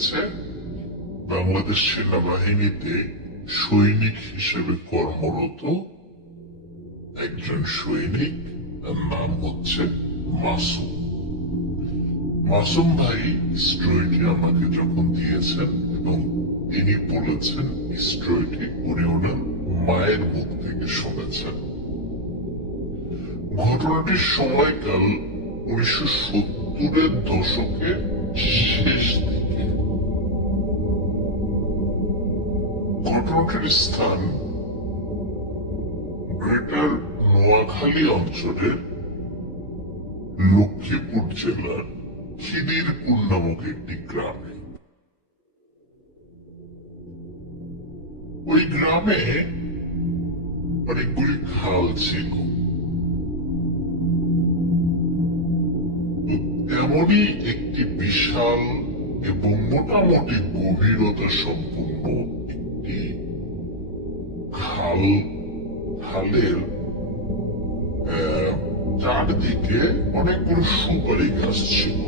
হয়েছে বাংলাদেশ সেনাবাহিনীতে সৈনিক হিসেবে কর্মরত একজন সৈনিক, তার নাম হচ্ছে মাসুম। মাসুম ভাই স্টোরিটি আমাকে যখন দিয়েছেন এবং তিনি বলেছেন স্টোরিটি উনি ওনার মায়ের মুখ থেকে শুনেছেন। ঘটনাটির সময়কাল 1970-এর দশকের শেষ দিকে। ঘটনাটির স্থান গ্রেটার নোয়াখালী অঞ্চলের লক্ষ্মীপুর জেলার খিদিরপুর নামক একটি গ্রামে। ওই গ্রামে অনেকগুলি খাল ছিল। এমনই একটি বিশাল এবং মোটামুটি গভীরতা সম্পূর্ণ একটি খালের চারদিকে অনেকগুলো সুপারি গাছ ছিল।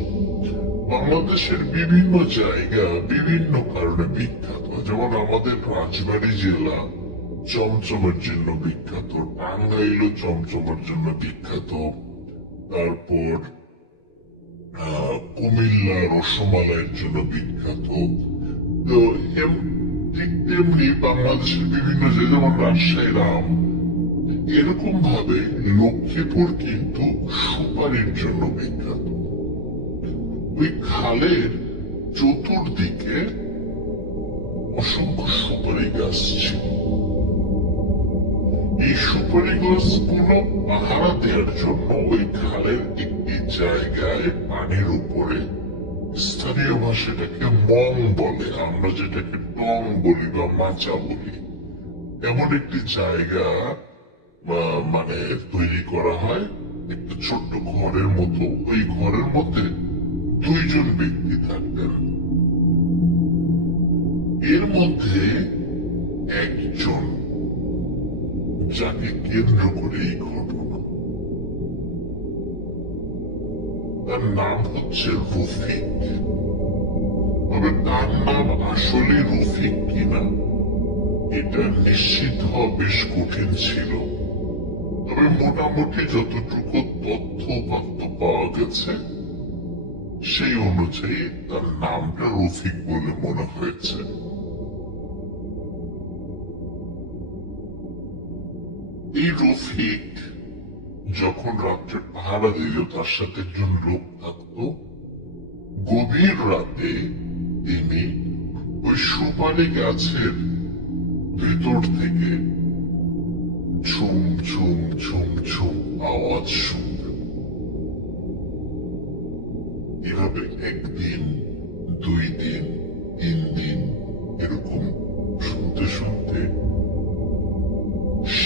বাংলাদেশের বিভিন্ন জায়গা বিভিন্ন কারণে বিখ্যাত, যেমন আমাদের রাজবাড়ী জেলা চমচমের জন্য বিখ্যাত, টাঙ্গাইলও চমচমের জন্য বিখ্যাত, তারপর কুমিল্লা রসমালাইয়ের জন্য বিখ্যাত। তো ঠিক তেমনি বাংলাদেশের বিভিন্ন জায়গায় যেমন রাজশাহীর আম, এরকম ভাবে লক্ষ্মীপুর কিন্তু সুপারির জন্য বিখ্যাত। ওই খালের চতুর্দিকে অসংখ্য সুপারি গাছ ছিল। এই সুপারি গাছগুলো পাহারা দেওয়ার জন্য ওই খালের একটি জায়গায় পানির উপরে, স্থানীয় ভাষাটাকে মং বলে, আমরা যেটাকে টং বলি বা মাচা বলি, এমন একটি জায়গা মানে তৈরি করা হয় একটা ছোট্ট ঘরের মতো। ওই ঘরের মধ্যে দুইজন ব্যক্তি থাকতেন। এর মধ্যে একজন, যাকে কেন্দ্র করে এই ঘটনা, তার নাম হচ্ছে রফিক। তবে তার নাম আসলে রফিক কিনা এটা নিশ্চিত হওয়া বেশ কঠিন ছিল। তবে মোটামুটি যতটুকু তথ্য পাওয়া গেছে সেই অনুযায়ী তার নামটা রফিক বলে মনে হয়েছে। এই রফিক যখন রাত্রে পাহারা দিল, তার সাথে একজন লোক থাকত। গভীর রাতে তিনি ওই সুপারি গাছের ভেতর থেকে ঝুম ঝুম ঝুম ঝুম আওয়াজ শুনতেন। এভাবে একদিন, 2 দিন, 3 দিন এরকম শুনতে শুনতে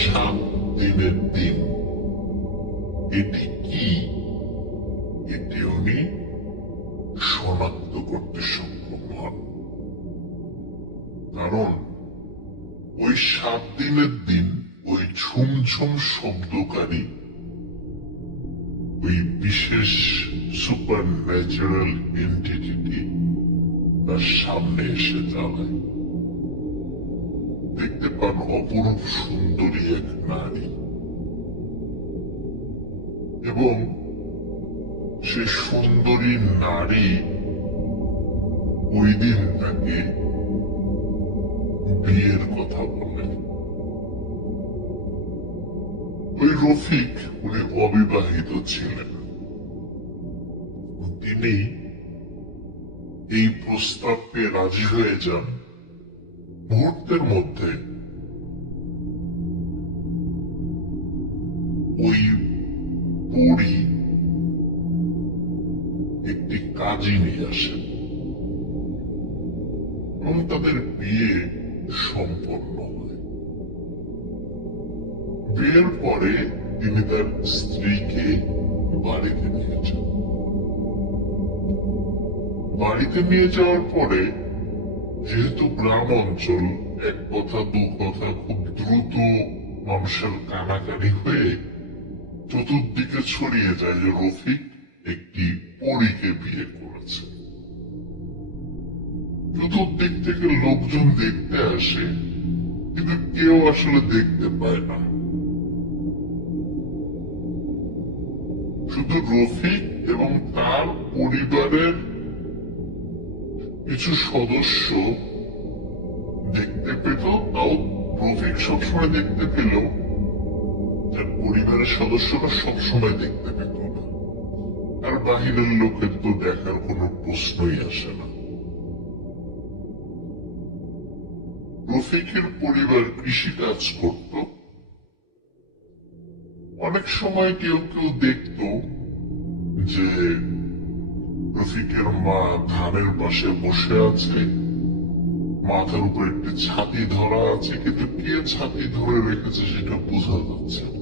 7 দিনের দিন এটি কি, এটি উনি শনাক্ত করতে সক্ষম হন। কারণ ওই 7 দিনের দিন ওই ঝুমঝুম শব্দকারী ওই বিশেষ সুপার ন্যাচারাল এন্টিটি তার সামনে এসে দাঁড়ায়। দেখতে পান অপরূপ সুন্দরী এক নারী, এবং সে সুন্দরী নারী ওই দিন তাকে বিয়ের কথা বলে। ওই রফিক উনি অবিবাহিত ছিলেন। তিনি এই প্রস্তাব পেয়ে রাজি হয়ে যান। মুহূর্তের মধ্যে ওই পরী একটি কাজী নিয়ে আসেন এবং তাদের বিয়ে সম্পন্ন হয়। বিয়ের পরে তিনি তার স্ত্রীকে বাড়িতে নিয়ে যান। বাড়িতে নিয়ে যাওয়ার পরে, যেহেতু গ্রাম অঞ্চল, এক কথা 2 কথা খুব দ্রুত মানুষের কানাকানি হয়ে চতুর্দিকে ছড়িয়ে যায় যে রফিক একটি পরীকে বিয়ে করেছে। চতুর্দিক থেকে লোকজন দেখতে আসে, কিন্তু কেউ আসলে দেখতে পায় না। শুধু রফিক এবং তার পরিবারের কিছু সদস্য দেখতে পেত, তাও রফিক সবসময় দেখতে পেল, তার পরিবারের সদস্যরা সবসময় দেখতে পেত না। আর বাহিরের লোকের তো দেখার কোনো প্রশ্নই আসে না। রফিকের পরিবার কৃষিকাজ করত। অনেক সময় কেউ কেউ দেখত যে রফিকের মা ধানের পাশে বসে আছে, মাথার উপর একটি ছাতি ধরা আছে, কিন্তু কে ছাতি ধরে রেখেছে সেটা বোঝা যাচ্ছে না।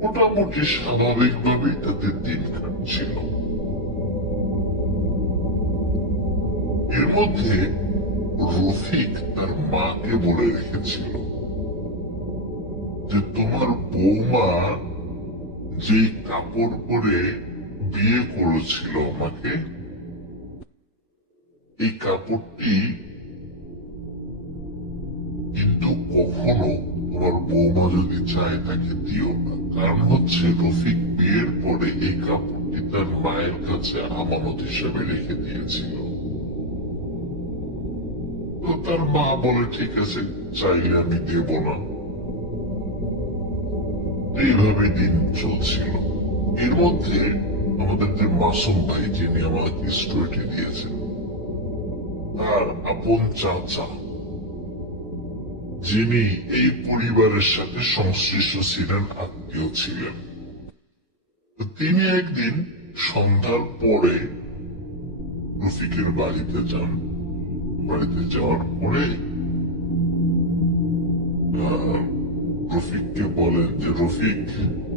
মোটামুটি স্বাভাবিকভাবেই তাদের দিন কাটছিল। এর মধ্যে রফিক তার মাকে বলে রেখেছিল যে তোমার বৌমা যে কাপড় পরে বিয়ে করেছিল আমাকে, এই কাপড়টি কিন্তু কখনো তোমার বৌমা যদি চায় তাকে দিও না। কারণ হচ্ছে রফিক বিয়ের পরে এই কাপড়টি তার মায়ের কাছে আমানত হিসেবে রেখে দিয়েছিল। তো তার মা বলে ঠিক আছে, চাইলে আমি দেব না। এইভাবে দিন চলছিল। এর মধ্যে আমাদের যে মাসুম ভাই, যিনি আমাকে স্টোরিটি দিয়েছেন, তার আপন চাচা, যিনি এই পরিবারের সাথে সংশ্লিষ্ট ছিলেন, আত্মীয় ছিলেন, তিনি একদিন সন্ধ্যার পরে রফিকের বাড়িতে যান। বাড়িতে যাওয়ার পরে রফিককে বলেন যে রফিক,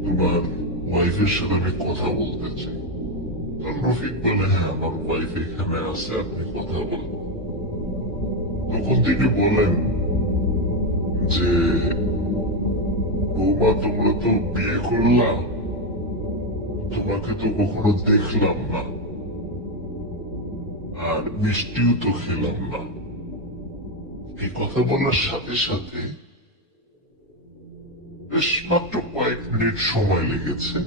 তোমার ওয়াইফের সাথে আমি কথা বলতে চাই। রফিক বলে হ্যাঁ, আমার ওয়াইফ এখানে আছে, আপনি কথা বলবেন। তখন তিনি বলেন যে বৌমা, তোমরা তো বিয়ে করলাম, তোমাকে তো কখনো দেখলাম না, আর মিষ্টিও তো খেলাম না। এই কথা বলার সাথে সাথে বেশ মাত্র কয়েক মিনিট সময় লেগেছে।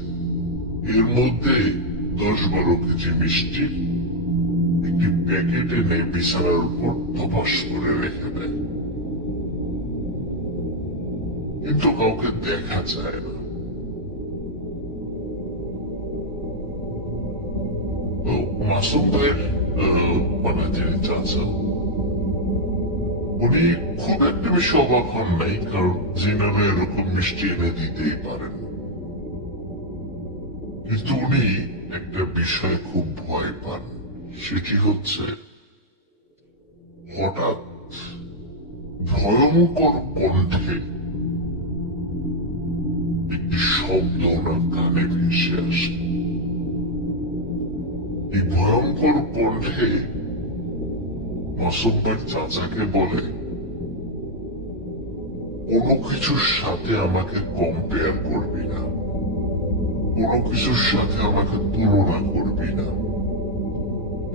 এর মধ্যে 10-12 কেজি মিষ্টি একটি প্যাকেট এনে বিছানার উপর ধপাস করে রেখে দেয়, কিন্তু কাউকে দেখা যায় না। তো মাসুম ভাইয়ের মানে যে চাচা, উনি খুব একটা বেশি অবাক হন নাই, কারণ যিনারা এরকম মিষ্টি এনে দিতেই পারেন। কিন্তু উনি একটা বিষয়ে খুব ভয় পান। সেটি হচ্ছে হঠাৎ ভয়ঙ্কর কণ্ঠে একটি শব্দ ওনার কানে ভেসে আসে। এই ভয়ঙ্কর কণ্ঠে মাসুম ভাইয়ের চাচাকে বলে, কোনো কিছুর সাথে আমাকে কম্পেয়ার করবি না, কোনো কিছুর সাথে আমাকে তুলনা করবি না,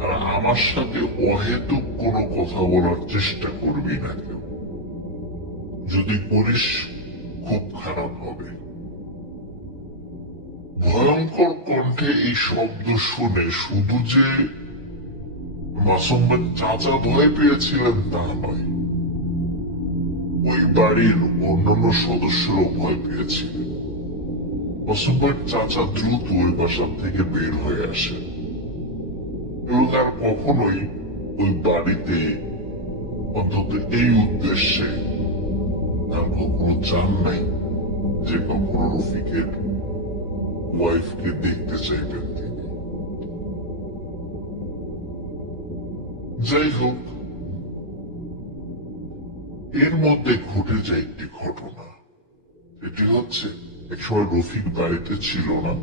আর আমার সাথে অহেতুক কোনো কথা বলার চেষ্টা করবি না কেউ। যদি করিস খুব খারাপ হবে। ভয়ঙ্কর কণ্ঠে এই শব্দ শুনে শুধু যে মাসুম ভাই চাচা ভয় পেয়েছিলেন তা নয়, ওই বাড়ির অন্যান্য সদস্যরাও ভয় পেয়েছিলেন। মাসুম ভাইয়ের চাচা দ্রুত ওই বাসা থেকে বের হয়ে আসে এবং আর কখনোই ওই বাড়িতে, অন্তত এই উদ্দেশ্যে, আর কখনো চান নাই যে কখনো রফিকের ওয়াইফকে দেখতে চাইবেন তিনি। যাই হোক, এর মধ্যে ঘটে যায় একটি ঘটনা। এটি হচ্ছে, একসময় রফিক বাড়িতে ছিল না।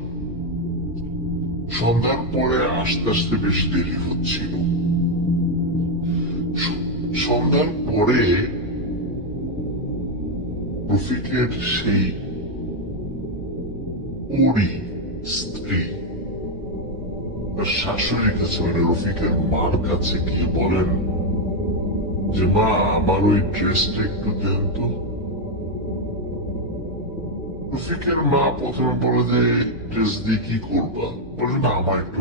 সন্ধ্যার পরে আস্তে আস্তে বেশ দেরি হচ্ছিল। সন্ধ্যার পরে রফিকের সেই পরী স্ত্রী, শাশুড়ির কাছে মানে রফিকের মার কাছে গিয়ে বলেন যে মা আমার ওই ড্রেসটা একটু দেন তো। রফিকের মা প্রথমে বলে যে ড্রেস দিয়ে কি করবা, বলে না আমার একটু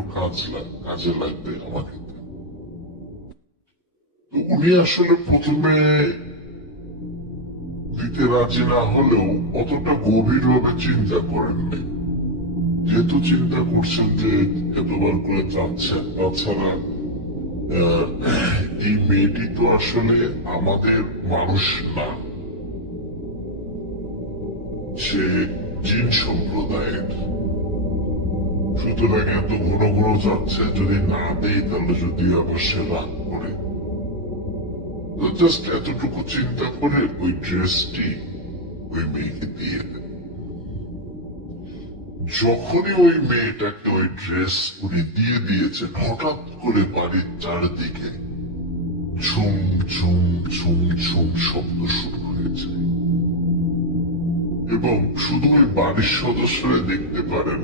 কাজে লাগবে আমাকে দেন। তো উনি আসলে প্রথমে দিতে রাজি না হলেও অতটা গভীরভাবে চিন্তা করেননি, যেহেতু চিন্তা করছেন যে এতবার করে যাচ্ছেন। তাছাড়া এই মেয়েটি তো আসলে আমাদের মানুষ না, সে জিন সম্প্রদায়ের। সুতরাং এত ঘন ঘন যাচ্ছে, যদি না দেই তাহলে যদি আবার সে রাগ করে। তো জাস্ট এতটুকু চিন্তা করে ওই ড্রেসটি ওই মেয়েকে দিয়ে দেন। যখনই ওই মেয়েটাকে ওই ড্রেস উনি দিয়ে দিয়েছেন, হঠাৎ করে বাড়ির চারদিকে ঝুম ঝুম ঝুম ঝুম শব্দ শুরু হয়েছে এবং শুধু ওই বাড়ির সদস্যরা দেখতে পারেন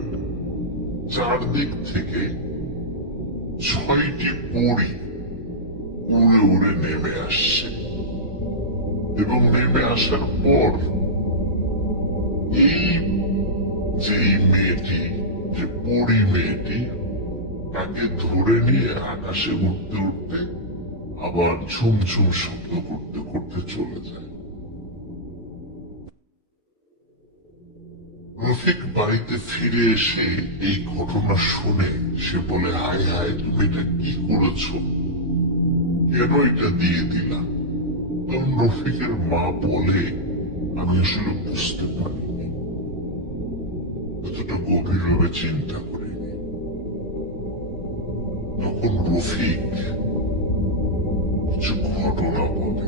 চারদিক থেকে 6টি পরী উড়ে উড়ে নেমে আসছে এবং নেমে আসার পর এই যে মেয়েটি, যে পরী মেয়েটি, তাকে ধরে নিয়ে আকাশে উঠতে উঠতে আবার ঝুমঝুম শব্দ করতে করতে চলে যায়। রফিক বাড়িতে ফিরে এসে এই ঘটনা শুনে সে বলে, হায় হায় তুমি এটা কি করেছো, কেন এটা দিয়ে দিলা? তখন রফিকের মা বলে, আমি আসলে বুঝতে পারিনি, এতটা গভীরভাবে চিন্তা করিনি। তখন রফিক কিছু ঘটনা বলে,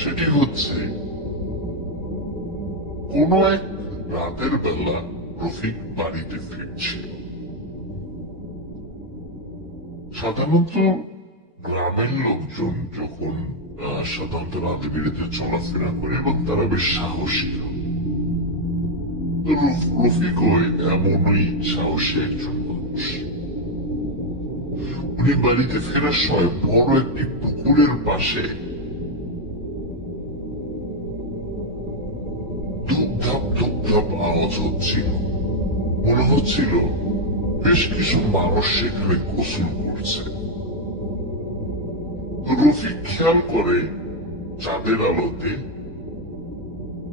সেটি হচ্ছে কোন এক রাতের বেলা রফিক বাড়িতে ফিরছিল। সাধারণত গ্রামের লোকজন যখন সাধারণত রাতে বেরিয়ে চলাফেরা করে এবং তারা বেশ সাহসী, তো রফিকও এমনই সাহসী একজন মানুষ। উনি বাড়িতে ফেরার সময় বড় একটি পুকুরের পাশে ধূপধাপ ধূপধাপ আওয়াজ হচ্ছিল। মনে হচ্ছিল বেশ কিছু মানুষ সেখানে গোসল করছে। রফিক খেয়াল করে চাঁদের আলোতে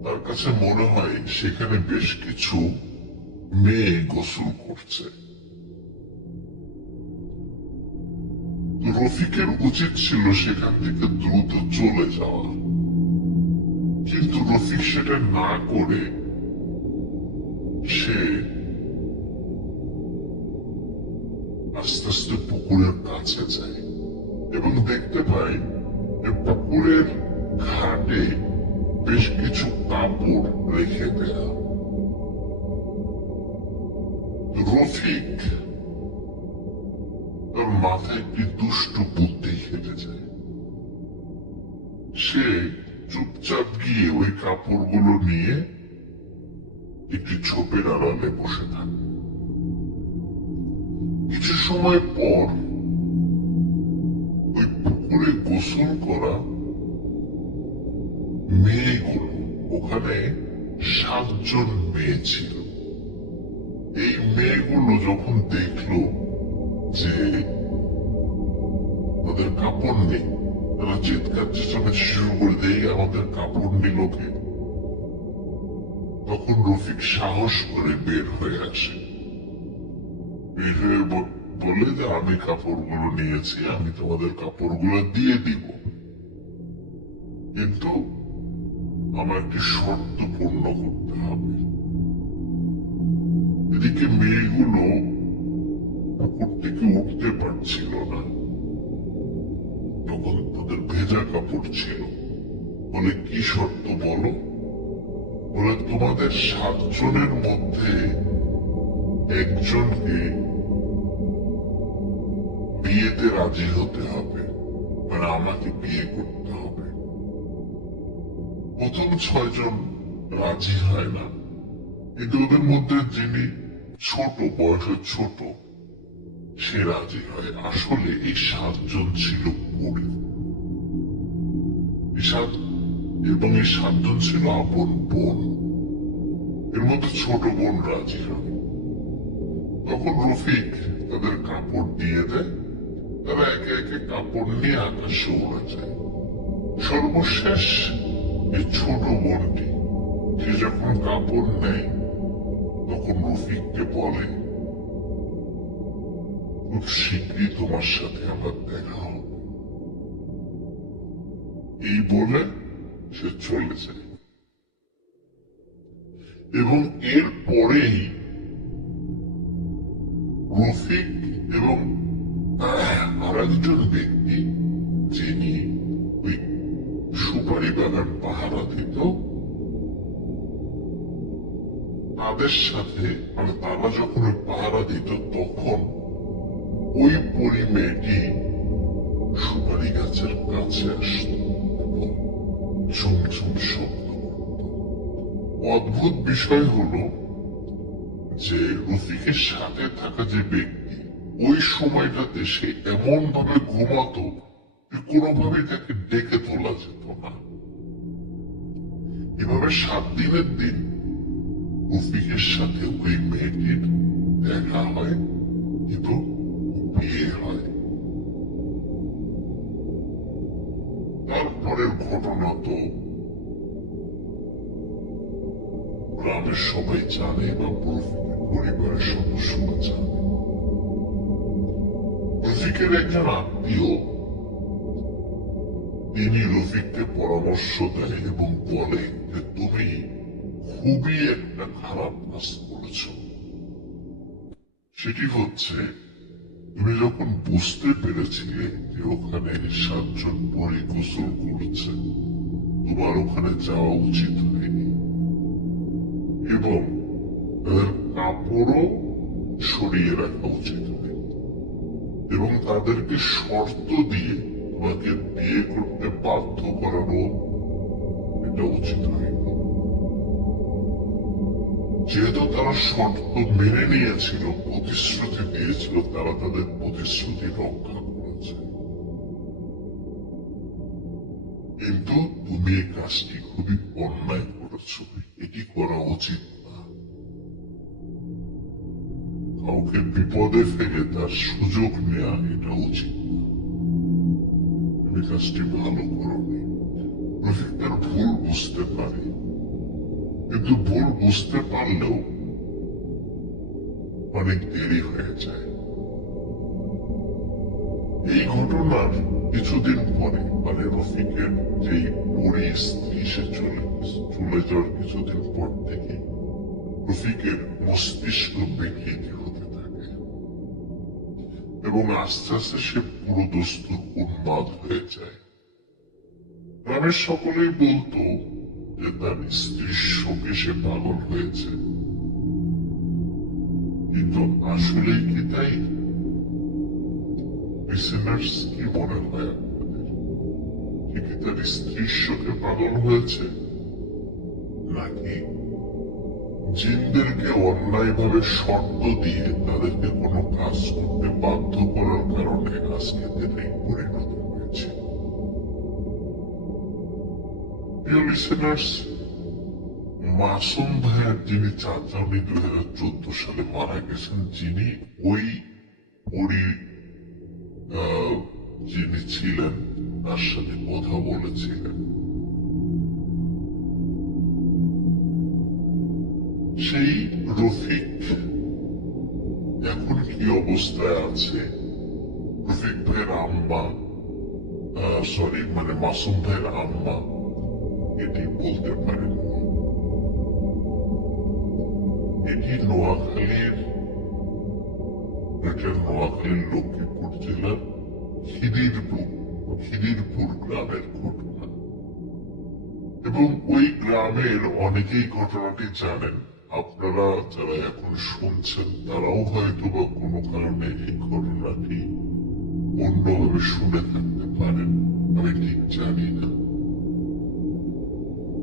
তার কাছে মনে হয় সেখানে বেশ কিছু মেয়ে গোসল করছে। রফিকের উচিত ছিল সেখান থেকে দ্রুত চলে যাওয়া, কিন্তু রফিক সেটা না করে সে আস্তে আস্তে পুকুরের কাছে যায় এবং দেখতে পায় যে পুকুরের ঘাটে বেশ কিছু কাপড় রেখে দেয়া। রফিক তার মাথায় একটি দুষ্ট বুদ্ধি খেতে যায়। সে চুপচাপ গিয়ে ওই কাপড়গুলো নিয়ে একটি ঝোপের আড়ালে বসে থাকে। কিছু সময় পর ওই পুকুরে গোসল করা মেয়েগুলো, ওখানে 7জন মেয়ে ছিল। এই মেয়েগুলো যখন দেখলো যে ওদের কাপড় নেই, তারা চিৎকার চেঁচামেচি শুরু করে দেয়, আমাদের কাপড় নিল কে? তখন রফিক সাহস করে বের হয়ে আসে। বের হয়ে বলে যে আমি কাপড়গুলো নিয়েছি, আমি তোমাদের কাপড়গুলো দিয়ে দিব, কিন্তু আমার একটি শর্ত পূর্ণ করতে হবে। এদিকে মেয়েগুলো পুকুর থেকে উঠতে পারছিল না, তখন তাদের ভেজা কাপড় ছিল। বলে কি শর্ত বলো? বলে তোমাদের 7জনের মধ্যে একজনকে বিয়েতে রাজি হতে হবে, মানে আমাকে বিয়ে করতে হবে। প্রথম 6জন রাজি হয় না, কিন্তু ওদের মধ্যে যিনি ছোট, বয়সে ছোট, সে রাজি হয়। আসলে এই 7 জন ছিল পরী, এবং এই 7 জন ছিল আপন বোন। এর মধ্যে ছোট বোন রাজি হয়। তখন রফিক তাদের কাপড় দিয়ে দেয়, তারা একে একে কাপড় নিয়ে আকাশে উড়ে যায়। সর্বশেষ এই ছোট বোনটি, সে যখন কাপড় নেয়, তখন রফিককে বলে, খুব শীঘ্রই তোমার সাথে আমার দেখা হবে। এই বলে সে চলে যায়। এবং এর পরেই রফিক এবং আর একজন ব্যক্তি, যিনি ওই সুপারি বাগান পাহারা দিত, তাদের সাথে, মানে তারা যখন ওই পাহারা দিত, তখন ওই পরী মেয়েটি সুপারি গাছের কাছে আসত এবং ঝুমঝুম শব্দ করত। অদ্ভুত বিষয় হলো যে রফিকের সাথে থাকা যে ব্যক্তি, ওই সময়টাতে সে এমন ভাবে ঘুমাতো যে কোনোভাবেই তাকে ডেকে তোলা যেত না। এভাবে 7 দিনের দিন রফিকের সাথে ওই মেয়েটির দেখা হয় এবং বিয়ে হয়। তারপরের ঘটনা তো গ্রামের সবাই জানে, বা রফিকের পরিবারের সদস্যরা জানে। রফিকের একজন আত্মীয়, তিনি রফিককে পরামর্শ দেয় এবং বলে যে তুমি খুবই একটা খারাপ কাজ করেছ। সেটি হচ্ছে, তুমি যখন বুঝতে পেরেছিলে যে ওখানে 7 জন পরী গোসল করছে, তোমার ওখানে যাওয়া উচিত হয়নি এবং তাদের কাপড়ও সরিয়ে রাখা উচিত হয়নি এবং তাদেরকে শর্ত দিয়ে তোমাকে বিয়ে করতে বাধ্য করানো, এটা উচিত হয়নি। যেহেতু তারা শর্ত মেনে নিয়েছিল, প্রতিশ্রুতি দিয়েছিল, তারা তাদের প্রতিশ্রুতি রক্ষা করেছে। কিন্তু তুমি এই কাজটি খুবই অন্যায় করেছ, এটি করা উচিত না। কাউকে বিপদে ফেলে তার সুযোগ নেওয়া, এটা উচিত না। তুমি কাজটি ভালো করোনি। রফিক তার ভুল বুঝতে পারে, কিন্তু ভুল বুঝতে পারলেও অনেক দেরি হয়ে যায়। এই ঘটনার কিছুদিন পরে, মানে রফিকের যেই পরী স্ত্রী সে চলে যাওয়ার কিছুদিন পর থেকে রফিকের মস্তিষ্ক বিকৃত হতে থাকে এবং আস্তে আস্তে সে পুরো দস্তুর উন্মাদ হয়ে যায়। গ্রামের সকলেই বলতো যে তার স্ত্রীর শোকে সে পাগল হয়েছে, কিন্তু আসলেই কি তাই? লিসেনার্স, কি মনে হয় আপনাদের? সে কি তার স্ত্রীর শোকে পাগল হয়েছে, নাকি জিনদেরকে অন্যায়ভাবে শর্ত দিয়ে তাদেরকে কোনো কাজ করতে বাধ্য করার কারণে আজকে এই পরিণতি হয়েছে? প্রিয় লিসেনার্স, মাসুম ভাইয়ের যিনি চাচা, উনি 2014 সালে মারা গেছেন, যিনি ওই পরী যিনি ছিলেন তার সাথে কথা বলেছিলেন। সেই রফিক এখন কি অবস্থায় আছে, রফিক ভাইয়ের আম্মা, মানে মাসুম ভাইয়ের আম্মা এটি বলতে পারেন। এটি নোয়াখালীর লক্ষ্মীপুর জেলার খিদিরপুর গ্রামের ঘটনা, এবং ওই গ্রামের অনেকেই ঘটনাটি জানেন। আপনারা যারা এখন শুনছেন, তারাও হয়তো বা কোনো কারণে এই ঘটনাটি অন্যভাবে শুনে থাকতে পারেন, আমি ঠিক জানি না।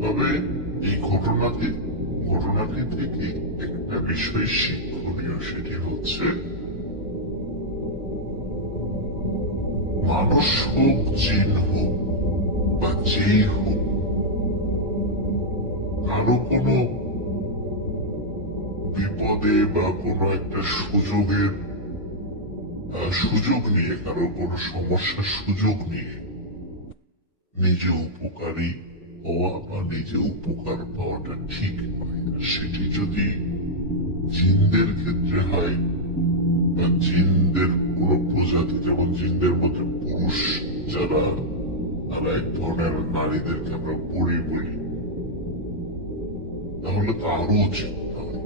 তবে এই ঘটনাটি থেকে একটা বিষয় শিক্ষণীয়। শিক্ষণীয়, সেটি হচ্ছে মানুষ হোক, জিন হোক বা যেই হোক, কারো কোনো বিপদে বা কোনো একটা সুযোগ নিয়ে, কারো কোনো সমস্যার সুযোগ নিয়ে নিজে উপকারী হওয়া বা নিজে উপকার পাওয়াটা ঠিক নয়। সেটি যদি জিনদের ক্ষেত্রে হয় বা জিনদের কোন প্রজাতি, যেমন জিনদের মধ্যে পুরুষ যারা, তারা এক ধরনের নারীদেরকে আমরা পরি বলি, তাহলে তো আরো উচিত নয়,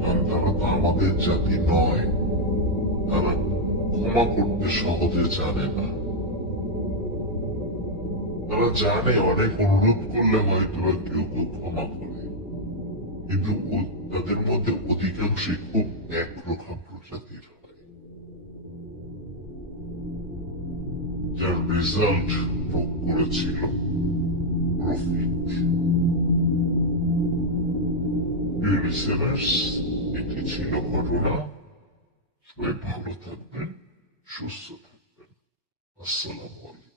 কারণ তারা তো আমাদের জাতি নয়। তারা ক্ষমা করতে সহজে জানে না। তারা জানে অনেক অনুরোধ করলে হয়তো বা কেউ কেউ ক্ষমা করে, কিন্তু তাদের মধ্যে অধিকাংশই খুব একরকম প্রজাতির হয়, যার রেজাল্ট ভোগ করেছিল রফিক। লিসেনার্স, এটি ছিল ঘটনা। সবাই ভালো থাকবেন, সুস্থ থাকবেন। আসসালামু আলাইকুম।